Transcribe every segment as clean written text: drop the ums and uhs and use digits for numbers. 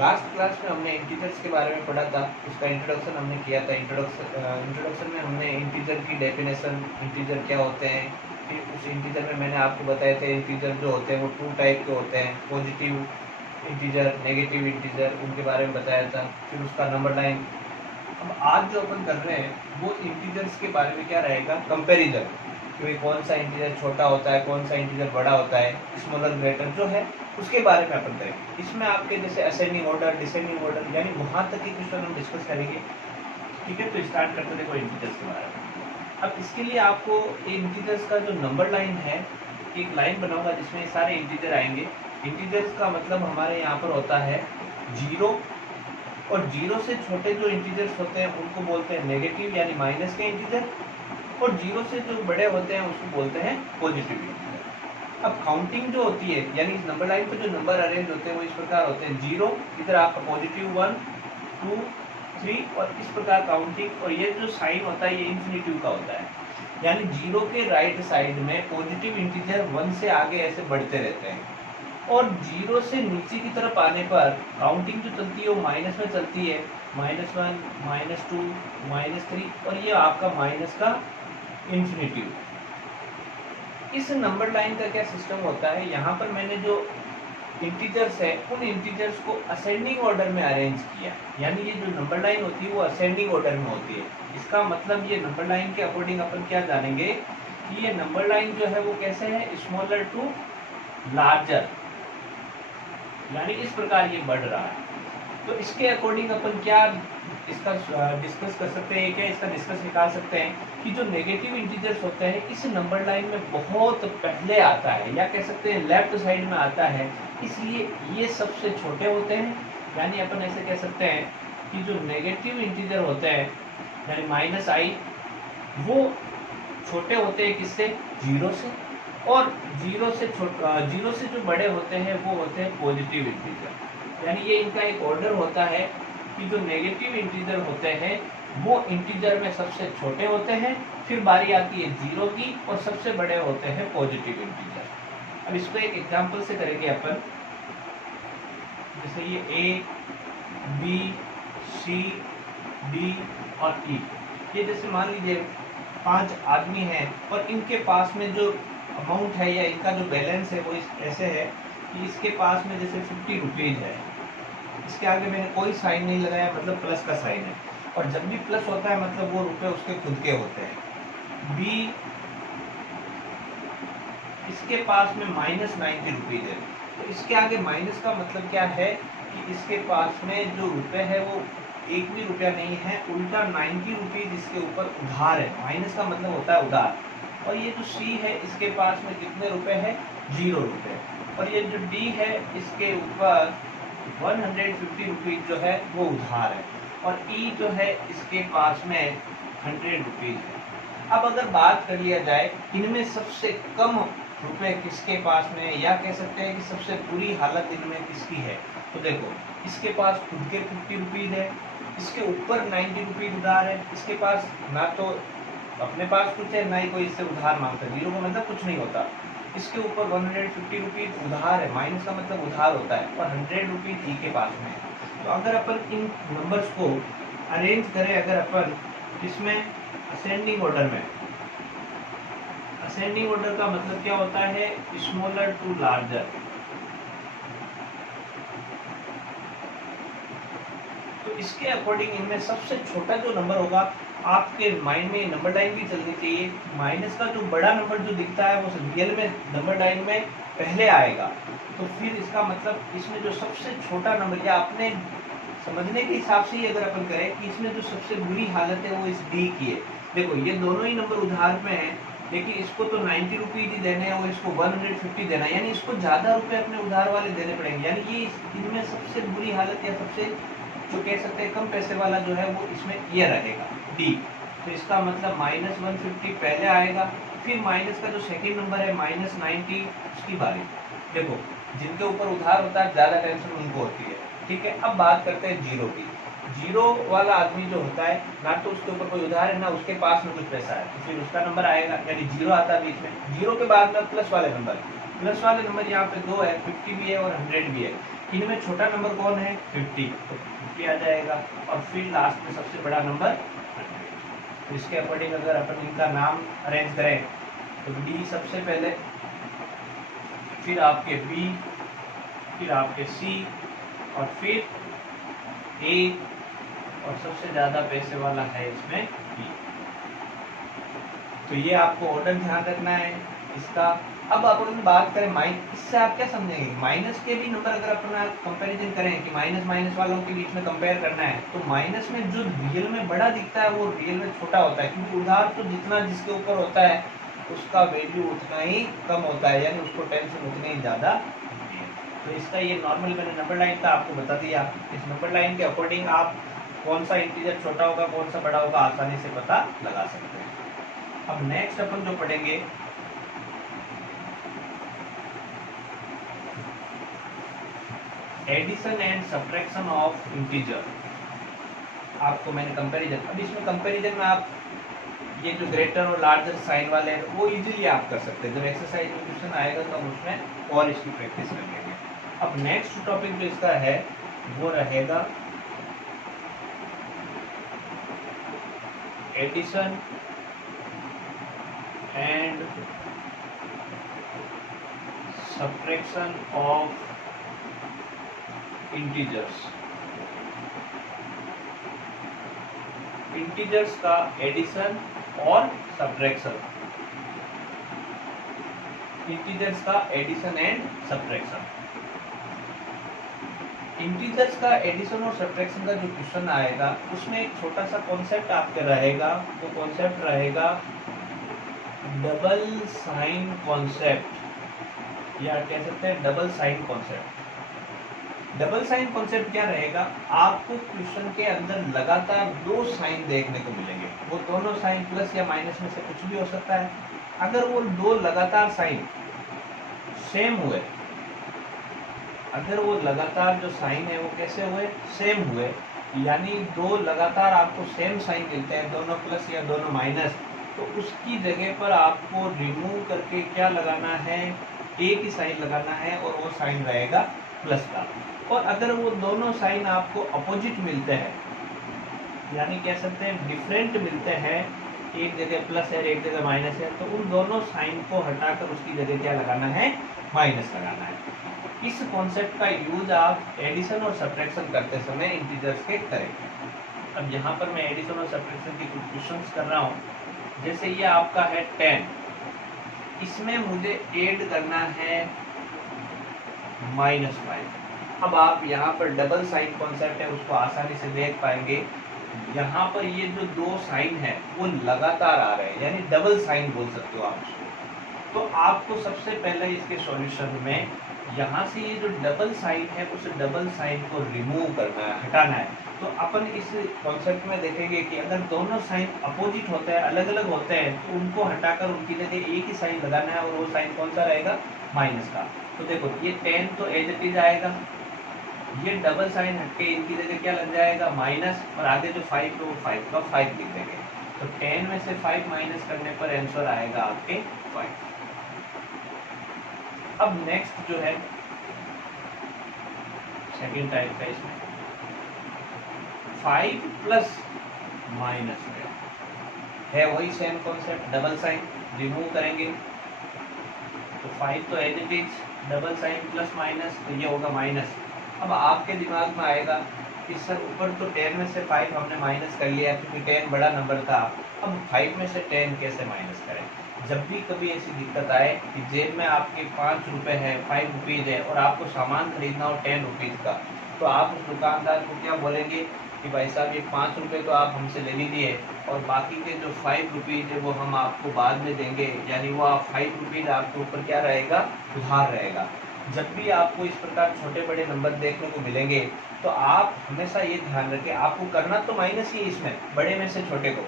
Last class में हमने integers के बारे में पढ़ा था, उसका इंट्रोडक्शन हमने किया था। इंट्रोडक्शन में हमने इंटीजर की डेफिनेशन, इंटीजर क्या होते हैं, फिर उस इंटीजर में मैंने आपको बताए थे इंटीजर जो होते हैं वो 2 टाइप के होते हैं, पॉजिटिव इंटीजर, नेगेटिव इंटीजर, उनके बारे में बताया था। फिर उसका नंबर लाइन। अब आज जो अपन कर रहे हैं वो इंटीजर्स के बारे में क्या रहेगा, कंपैरिजन, कि कौन सा इंटीजर छोटा होता है, कौन सा इंटीजर बड़ा होता है, स्मॉलर ग्रेटर जो है उसके बारे में अपन करेंगे। इसमें आपके जैसे असेंडिंग ऑर्डर, डिसेंडिंग ऑर्डर, यानी वहाँ तक के क्वेश्चन हम डिस्कस करेंगे। ठीक है, तो स्टार्ट करते देखो इंटीजर्स के बारे में। अब इसके लिए आपको इंटीजर्स का जो नंबर लाइन है, एक लाइन बनाऊंगा जिसमें सारे इंटीजर आएंगे। इंटीजर्स का मतलब हमारे यहाँ पर होता है जीरो, और जीरो से छोटे जो इंटीजर्स होते हैं उनको बोलते हैं नेगेटिव यानी माइनस के इंटीजर, और जीरो से जो बड़े होते हैं उसको बोलते हैं पॉजिटिव इंटीजर। अब काउंटिंग जो होती है, यानी इस नंबर लाइन पे जो नंबर अरेंज होते हैं वो इस प्रकार होते हैं, जीरो, इधर आपका पॉजिटिव 1 2 3, और इस प्रकार काउंटिंग, और ये जो साइन होता है ये इन्फिनिटिव का होता है, यानी जीरो के राइट साइड में पॉजिटिव इंटीजर 1 से आगे ऐसे बढ़ते रहते हैं, और जीरो से नीचे की तरफ आने पर काउंटिंग जो चलती है वो माइनस में चलती है, -1 -2 -3, और ये आपका माइनस का इन्फिनिटिव। इस नंबर लाइन का क्या सिस्टम होता है, यहाँ पर मैंने जो इंटीजर्स है उन इंटीजर्स को असेंडिंग ऑर्डर में अरेंज किया, यानी ये जो नंबर लाइन होती है वो असेंडिंग ऑर्डर में होती है। इसका मतलब ये नंबर लाइन के अकॉर्डिंग अपन क्या जानेंगे कि ये नंबर लाइन जो है वो कैसे है, स्मॉलर टू लार्जर, यानी इस प्रकार ये बढ़ रहा है। तो इसके अकॉर्डिंग अपन क्या इसका डिस्कस कर सकते हैं, क्या इसका डिस्कस निकाल सकते हैं कि जो नेगेटिव इंटीजर्स होते हैं इस नंबर लाइन में बहुत पहले आता है, या कह सकते हैं लेफ्ट साइड में आता है, इसलिए ये सबसे छोटे होते हैं। यानी अपन ऐसे कह सकते हैं कि जो नेगेटिव इंटीजर होते हैं यानी -i, वो छोटे होते हैं किससे, जीरो से, और जीरो से जो बड़े होते हैं वो होते हैं पॉजिटिव इंटीजर। यानी ये इनका एक ऑर्डर होता है कि जो नेगेटिव इंटीजर होते हैं वो इंटीजर में सबसे छोटे होते हैं, फिर बारी आती है जीरो की, और सबसे बड़े होते हैं पॉजिटिव इंटीजर। अब इसको एक एग्जांपल से करेंगे अपन, जैसे ये ए बी सी डी और ई, ये जैसे मान लीजिए 5 आदमी हैं और इनके पास में जो अमाउंट है या इनका जो बैलेंस है वो ऐसे है कि इसके पास में जैसे 50 रुपीज़ है, इसके आगे मैंने कोई साइन नहीं लगाया, मतलब प्लस का साइन है, और जब भी प्लस होता है मतलब वो रुपए उसके खुद के होते हैं। बी, इसके पास में -90 रुपीज़ है, तो इसके आगे माइनस का मतलब क्या है कि इसके पास में जो रुपए है वो एक भी रुपया नहीं है, उल्टा 90 रुपीज़ इसके ऊपर उधार है। माइनस का मतलब होता है उधार। और ये जो सी है इसके पास में कितने रुपए है, 0 रुपये, और ये जो डी है इसके ऊपर 150 रुपीज़ जो है वो उधार है, और ई जो है इसके पास में 100 रुपीज़ है। अब अगर बात कर लिया जाए इनमें सबसे कम रुपए किसके पास में, या कह सकते हैं कि सबसे बुरी हालत इनमें किसकी है, तो देखो इसके पास खुद के 50 रुपीज़ है, इसके ऊपर 90 रुपीज़ उधार है, इसके पास ना तो अपने पास कुछ है ना ही कोई इससे उधार मांगता है, जीरो का मतलब कुछ नहीं होता, इसके ऊपर 150 रुपीज़ उधार है, माइनस का मतलब उधार होता है, और 100 रुपीज़ ई के पास में है। तो अगर अपन इन नंबर्स को अरेंज करें, अगर अपन इसमें असेंडिंग ऑर्डर में, असेंडिंग ऑर्डर का मतलब क्या होता है, स्मॉलर टू लार्जर, तो इसके अकॉर्डिंग इनमें सबसे छोटा जो नंबर होगा, आपके माइंड में नंबर लाइन भी चलनी चाहिए, माइनस का जो बड़ा नंबर जो दिखता है वो रियल में नंबर लाइन में पहले आएगा, तो फिर इसका मतलब इसमें जो सबसे छोटा नंबर, या अपने समझने के हिसाब से ही अगर अपन करें कि इसमें जो सबसे बुरी हालत है वो इस डी की है। देखो ये दोनों ही नंबर उधार में है, लेकिन इसको तो 90 रुपीज़ ही देने हैं और इसको 150 देना है, यानी इसको ज़्यादा रुपए अपने उधार वाले देने पड़ेंगे, यानी ये इनमें सबसे बुरी हालत या सबसे जो कह सकते हैं कम पैसे वाला जो है वो इसमें ये रहेगा डी। तो इसका मतलब -150 पहले आएगा, फिर माइनस का जो सेकंड नंबर है -90 उसकी बारी। देखो जिनके ऊपर उधार होता है ज़्यादा टेंशन उनको होती है। ठीक है, अब बात करते हैं जीरो की। जीरो वाला आदमी जो होता है ना तो उसके ऊपर कोई उधार है ना उसके पास में कुछ पैसा है, तो फिर उसका नंबर आएगा, यानी जीरो आता है बीच में, जीरो के बाद में प्लस वाले नंबर, प्लस वाले नंबर यहाँ पे दो है, 50 भी है और 100 भी है। इनमें छोटा नंबर कौन है? 50, तो 50 आ जाएगा। और फिर लास्ट में सबसे बड़ा नंबर 100। तो इसके अकॉर्डिंग अगर अपन इनका नाम अरेंज करें तो डी सबसे पहले, फिर आपके बी, फिर आपके सी, और फिर ए, और सबसे ज्यादा पैसे वाला है इसमें बी। तो ये आपको ऑर्डर ध्यान रखना है इसका। अब अपन बात करें माइनस, इससे आप क्या समझेंगे? माइनस के भी नंबर अगर अपना कंपैरिजन करें कि माइनस माइनस वालों के बीच में कंपेयर करना है, तो माइनस में जो रियल में बड़ा दिखता है वो रियल में छोटा होता है, क्योंकि उधार तो जितना जिसके ऊपर होता है उसका वैल्यू उतना ही कम होता है, यानी उसको टेंशन उतनी ही ज्यादा होती है। तो इसका ये नॉर्मल मैंने नंबर लाइन का आपको बता दिया। इस नंबर लाइन के अकॉर्डिंग आप कौन सा इंटीजर छोटा होगा कौन सा बड़ा होगा आसानी से पता लगा सकते हैं। अब नेक्स्ट अपन जो पढ़ेंगे addition and subtraction of integer. आपको मैंने कंपैरिजन, अब इसमें कंपैरिजन में आप ये जो ग्रेटर और लार्जर साइन वाले हैं वो इजीली आप कर सकते हैं। जब एक्सरसाइज में क्वेश्चन आएगा तो हम उसमें और इसकी प्रैक्टिस कर लेंगे। अब नेक्स्ट टॉपिक जो इसका है वो रहेगा addition and subtraction of integers. Integers का एडिशन और सब्ट्रैक्शन, इंटीजर्स का एडिशन एंड सब्ट्रैक्शन। इंटीजर्स का एडिशन और सब्ट्रैक्शन का जो क्वेश्चन आएगा उसमें एक छोटा सा कॉन्सेप्ट आपके रहेगा, वो कॉन्सेप्ट रहेगा डबल साइन कॉन्सेप्ट, या कह सकते हैं double sign concept. Double sign concept क्या रहेगा? आपको क्वेश्चन के अंदर लगातार दो साइन देखने को मिलेंगे, वो दोनों साइन प्लस या माइनस में से कुछ भी हो सकता है। अगर वो दो लगातार साइन सेम हुए, अगर वो लगातार जो साइन है वो कैसे हुए? सेम हुए, यानी दो लगातार आपको सेम साइन मिलते हैं, दोनों प्लस या दोनों माइनस, तो उसकी जगह पर आपको रिमूव करके क्या लगाना है? एक ही साइन लगाना है और वो साइन रहेगा प्लस का। और अगर वो दोनों साइन आपको अपोजिट मिलते हैं, यानी कह सकते हैं डिफरेंट मिलते हैं, एक जगह प्लस है एक जगह माइनस है, तो उन दोनों साइन को हटाकर उसकी जगह क्या लगाना है? माइनस लगाना है। इस कॉन्सेप्ट का यूज आप एडिशन और सब्ट्रैक्शन करते समय इंटीजर्स के करेंगे। अब यहाँ पर मैं एडिशन और सब्ट्रैक्शन की कुछ क्वेश्चंस कर रहा हूँ। जैसे ये आपका है 10, इसमें मुझे ऐड करना है -5। अब आप यहाँ पर डबल साइन कॉन्सेप्ट है उसको आसानी से देख पाएंगे। यहाँ पर ये जो दो साइन है वो लगातार आ रहे हैं, यानी डबल साइन बोल सकते हो आप उसको। तो आपको सबसे पहले इसके सॉल्यूशन में यहाँ से ये जो डबल साइन है उस डबल साइन को रिमूव करना है, हटाना है। तो अपन इस कॉन्सेप्ट में देखेंगे कि अगर दोनों साइन अपोजिट होते हैं, अलग अलग होते हैं, तो उनको हटाकर उनकी जगह एक ही साइन लगाना है, और वो साइन कौन सा रहेगा? माइनस का। तो देखो ये 10 तो एज इट इज आएगा, ये डबल साइन हटके इनकी जगह क्या लग जाएगा? माइनस, और आगे जो 5 है वो 5 का 5 लिख देंगे। तो 10 में से 5 माइनस करने पर आंसर आएगा आपके 5। अब नेक्स्ट जो है सेकेंड टाइप का, इसमें 5 प्लस माइनस है वही same concept, double sign remove करेंगे तो 5 तो as it is, double sign plus minus तो ये होगा माइनस। अब आपके दिमाग में आएगा कि सर ऊपर तो 10 में से 5 हमने माइनस कर लिया क्योंकि 10 बड़ा नंबर था, अब 5 में से 10 कैसे माइनस करें? जब भी कभी ऐसी दिक्कत आए कि जेब में आपके 5 रुपए है, 5 रुपीज़ है, और आपको सामान खरीदना हो 10 रुपीज़ का, तो आप उस दुकानदार को क्या बोलेंगे कि भाई साहब ये 5 रुपये तो आप हमसे ले लीजिए और बाकी के जो 5 रुपीज़ है वो हम आपको बाद में देंगे, यानी वो आप 5 रुपीज़ आपके ऊपर क्या रहेगा? उधार रहेगा। जब भी आपको इस प्रकार छोटे बड़े नंबर देखने को मिलेंगे तो आप हमेशा ये ध्यान रखें, आपको करना तो माइनस ही इसमें, बड़े में से छोटे को।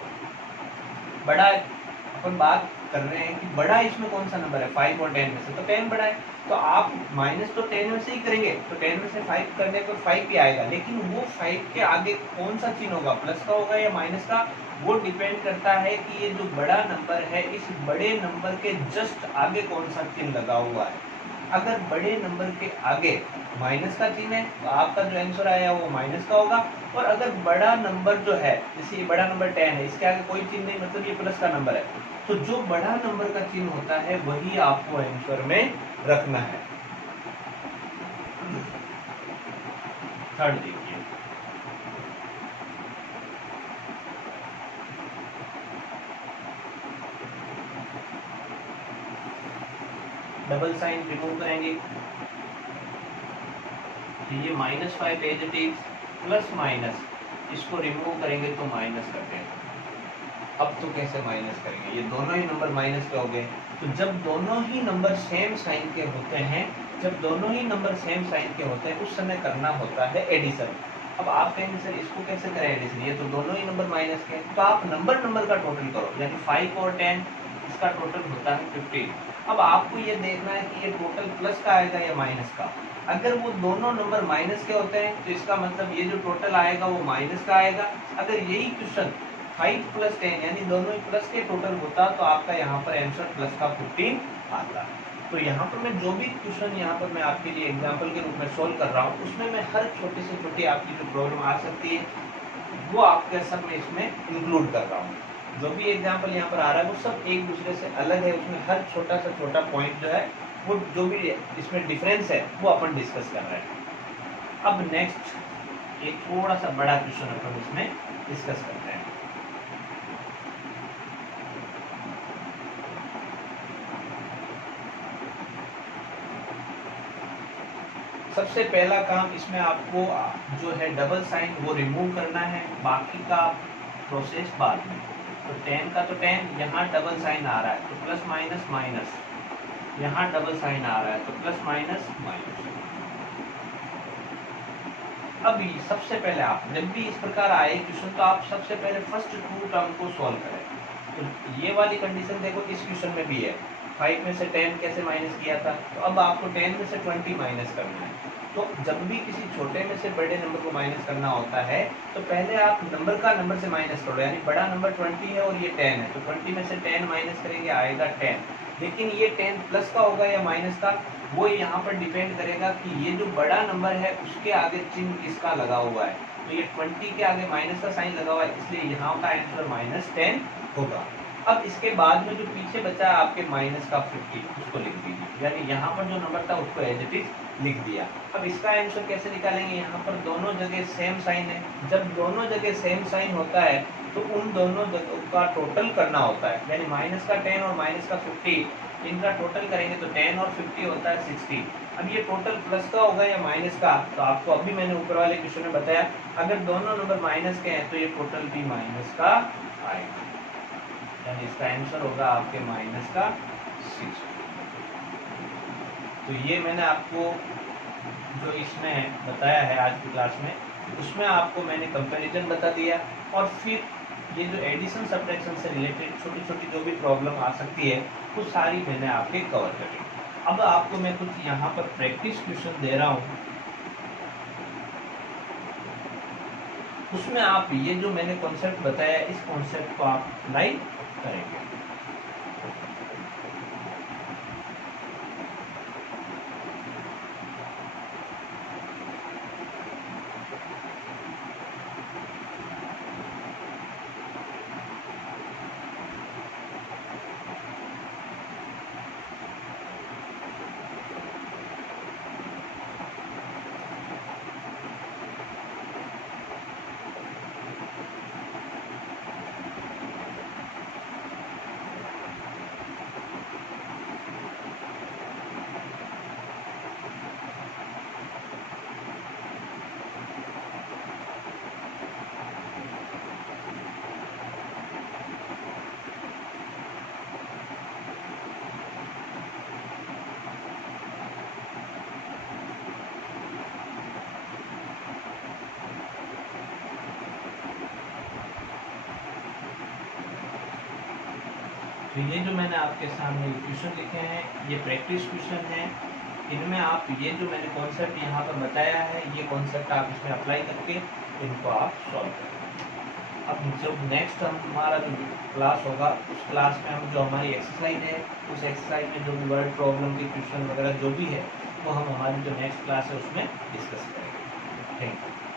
बड़ा अपन बात कर रहे हैं कि बड़ा इसमें कौन सा नंबर है? 5 और 10 में से, तो 10 बड़ा है, तो आप माइनस तो 10 में से ही करेंगे, तो 10 में से 5 करने पर 5 ही आएगा, लेकिन वो 5 के आगे कौन सा चिन्ह होगा? प्लस का होगा या माइनस का? वो डिपेंड करता है कि ये जो बड़ा नंबर है इस बड़े नंबर के जस्ट आगे कौन सा चिन्ह लगा हुआ है। अगर बड़े नंबर के आगे माइनस का चिन्ह है तो आपका जो आंसर आया वो माइनस का होगा, और अगर बड़ा नंबर जो है, जैसे ये बड़ा नंबर 10 है, इसके आगे कोई चिन्ह नहीं, मतलब ये प्लस का नंबर है, तो जो बड़ा नंबर का चिन्ह होता है वही आपको आंसर में रखना है। थर्ड देखिए, डबल साइन रिमूव करेंगे, ये -5 as it is, plus minus इसको रिमूव करेंगे तो माइनस कर देंगे। अब तो कैसे माइनस करेंगे, ये दोनों ही नंबर माइनस के हो गए, तो जब दोनों ही नंबर सेम साइन के होते हैं, जब दोनों ही नंबर सेम साइन के होते हैं उस समय करना होता है एडिशन। अब आप कहेंगे सर इसको कैसे करें एडिशन, ये तो दोनों ही नंबर माइनस के, तो आप नंबर का टोटल करो, यानी 5 और 10 इसका टोटल होता है 15। अब आपको ये देखना है कि ये टोटल प्लस का आएगा या माइनस का। अगर वो दोनों नंबर माइनस के होते हैं तो इसका मतलब ये जो टोटल आएगा वो माइनस का आएगा। अगर यही क्वेश्चन 5 + 10 यानी दोनों ही प्लस के टोटल होता तो आपका यहाँ पर आंसर प्लस का 15 आता। तो यहाँ पर मैं जो भी क्वेश्चन यहाँ पर मैं आपके लिए एग्जाम्पल के रूप में सोल्व कर रहा हूँ, उसमें मैं हर छोटी से छोटी आपकी जो प्रॉब्लम आ सकती है वो आपके सब में इसमें इंक्लूड कर रहा हूँ। जो भी एग्जाम्पल यहाँ पर आ रहा है वो सब एक दूसरे से अलग है, उसमें हर छोटा सा छोटा पॉइंट जो है वो जो भी इसमें डिफरेंस है वो अपन डिस्कस कर रहे हैं। अब नेक्स्ट एक थोड़ा सा बड़ा क्वेश्चन अपन इसमें डिस्कस करते हैं। सबसे पहला काम इसमें आपको जो है डबल साइन वो रिमूव करना है, बाकी का प्रोसेस बाद में। तो 10 का तो 10, यहाँ डबल साइन आ रहा है तो प्लस माइनस माइनस, यहाँ डबल साइन आ रहा है तो प्लस माइनस माइनस। अभी सबसे पहले आप जब भी इस प्रकार आए क्वेश्चन तो आप सबसे पहले फर्स्ट 2 टर्म को सॉल्व करें। तो ये वाली कंडीशन देखो इस क्वेश्चन में भी है, 5 में से 10 कैसे माइनस किया था, तो अब आपको 10 में से 20 माइनस करना है। तो जब भी किसी छोटे में से बड़े नंबर को माइनस करना होता है तो पहले आप नंबर का नंबर से माइनस करो, यानी बड़ा नंबर 20 है और ये 10 है, तो 20 में से 10 माइनस करेंगे आएगा 10। लेकिन ये 10 प्लस का होगा या माइनस का, वो यहाँ पर डिपेंड करेगा कि ये जो बड़ा नंबर है उसके आगे चिन्ह किसका लगा हुआ है। तो ये 20 के आगे माइनस का साइन लगा हुआ है, इसलिए यहाँ का आंसर -10 होगा। अब इसके बाद में जो पीछे बचा है आपके माइनस का 50, उसको लिख दीजिए, यानी यहाँ पर जो नंबर था उसको एज इट इज लिख दिया। अब इसका आंसर कैसे निकालेंगे, यहाँ पर दोनों जगह सेम साइन है, जब दोनों जगह सेम साइन होता है तो उन दोनों जगहों का टोटल करना होता है, यानी माइनस का 10 और माइनस का 50 इनका टोटल करेंगे तो 10 और 50 होता है 60। अब ये टोटल प्लस का होगा या माइनस का, तो आपको अभी मैंने ऊपर वाले क्वेश्चन में बताया अगर दोनों नंबर माइनस के हैं तो ये टोटल भी माइनस का आएगा, यानी इसका आंसर होगा आपके माइनस का 60। तो ये मैंने आपको जो इसमें बताया है आज की क्लास में, उसमें आपको मैंने कंपैरिजन बता दिया, और फिर ये जो एडिशन सब्ट्रैक्शन से रिलेटेड छोटी छोटी जो भी प्रॉब्लम आ सकती है वो सारी मैंने आपके कवर करी। अब आपको मैं कुछ यहाँ पर प्रैक्टिस क्वेश्चन दे रहा हूँ, उसमें आप ये जो मैंने कॉन्सेप्ट बताया इस कॉन्सेप्ट को आप अप्लाई करेंगे। तो ये जो मैंने आपके सामने क्वेश्चन लिखे हैं ये प्रैक्टिस क्वेश्चन हैं, इनमें आप ये जो मैंने कॉन्सेप्ट यहाँ पर बताया है ये कॉन्सेप्ट आप इसमें अप्लाई करके इनको आप सॉल्व करें। अब जब नेक्स्ट हमारा जो क्लास होगा उस क्लास में हम जो हमारी एक्सरसाइज है उस एक्सरसाइज में जो भी वर्ड प्रॉब्लम के क्वेश्चन वगैरह जो भी है वो हम हमारी जो नेक्स्ट क्लास है उसमें डिस्कस करेंगे। Thank you.